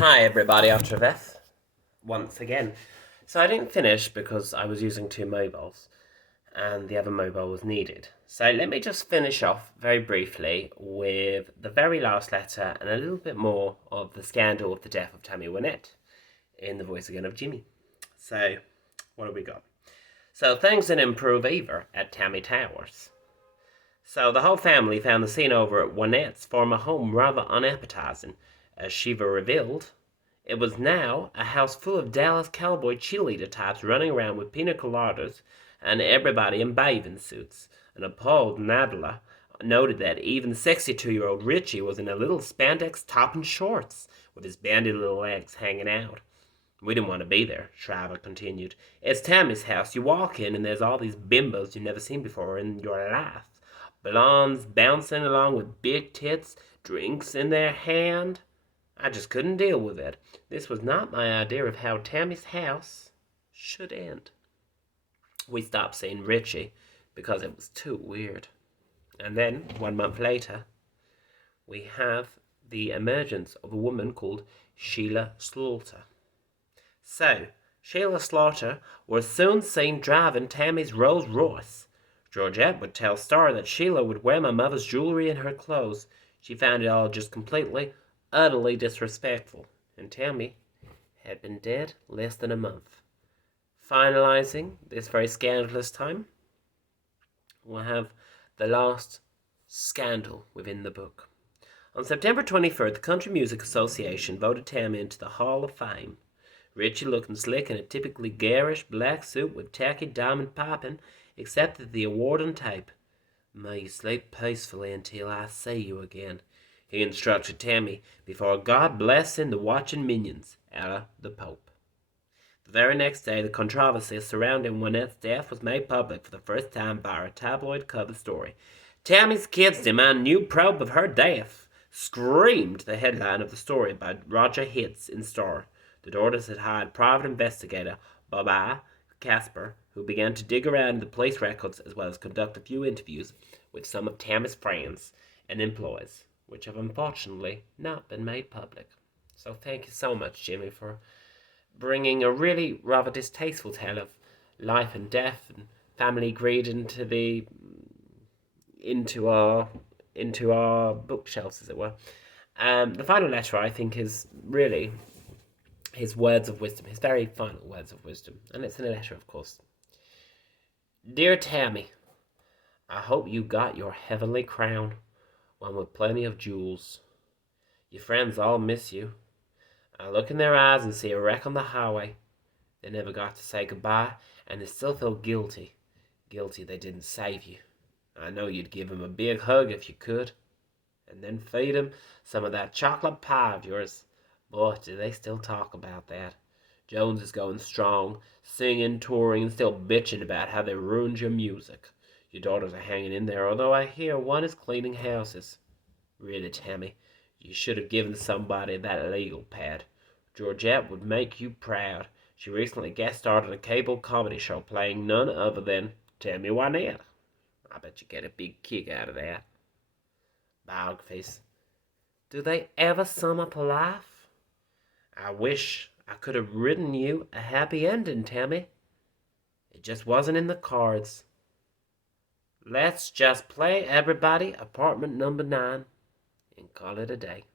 Hi everybody, I'm Treveth, once again. So I didn't finish because I was using two mobiles, and the other mobile was needed. So let me just finish off very briefly with the very last letter and a little bit more of the scandal of the death of Tammy Wynette, in the voice again of Jimmy. So, what have we got? So things didn't improve either at Tammy Towers. So the whole family found the scene over at Wynette's former home rather unappetizing. As Shiva revealed, it was now a house full of Dallas cowboy cheerleader types running around with pina coladas and everybody in bathing suits. An appalled Nadler noted that even 62-year-old Richie was in a little spandex top and shorts, with his bandy little legs hanging out. We didn't want to be there, Shriver continued. It's Tammy's house. You walk in and there's all these bimbos you've never seen before in your life. Blondes bouncing along with big tits, drinks in their hand. I just couldn't deal with it. This was not my idea of how Tammy's house should end. We stopped seeing Richie because it was too weird. And then, 1 month later, we have the emergence of a woman called Sheila Slaughter. So, Sheila Slaughter was soon seen driving Tammy's Rolls Royce. Georgette would tell Star that Sheila would wear my mother's jewelry and her clothes. She found it all just completely, utterly disrespectful. And Tammy had been dead less than a month. Finalizing this very scandalous time, we'll have the last scandal within the book. On September 23rd, the Country Music Association voted Tammy into the Hall of Fame. Richie, looking slick in a typically garish black suit with tacky diamond piping, accepted the award on tape. May you sleep peacefully until I see you again, he instructed Tammy, before God blessing the watching minions, Allah the Pope. The very next day, the controversy surrounding Wynette's death was made public for the first time via a tabloid cover story. Tammy's kids demand new probe of her death, screamed the headline of the story by Roger Hitz in Star. The daughters had hired private investigator Bobby Casper, who began to dig around in the police records as well as conduct a few interviews with some of Tammy's friends and employees, which have unfortunately not been made public. So thank you so much, Jimmy, for bringing a really rather distasteful tale of life and death and family greed into our bookshelves, as it were. The final letter, I think, is really his words of wisdom, his very final words of wisdom. And it's in a letter, of course. Dear Tammy, I hope you got your heavenly crown, one with plenty of jewels. Your friends all miss you. I look in their eyes and see a wreck on the highway. They never got to say goodbye, and they still feel guilty. Guilty they didn't save you. I know you'd give them a big hug if you could, and then feed them some of that chocolate pie of yours. Boy, do they still talk about that. Jones is going strong, singing, touring, and still bitching about how they ruined your music. Your daughters are hanging in there, although I hear one is cleaning houses. Really, Tammy, you should have given somebody that legal pad. Georgette would make you proud. She recently guest starred on a cable comedy show playing none other than Tammy Wynette. I bet you get a big kick out of that. Biographies. Do they ever sum up a life? I wish I could have written you a happy ending, Tammy. It just wasn't in the cards. Let's just play everybody apartment number 9 and call it a day.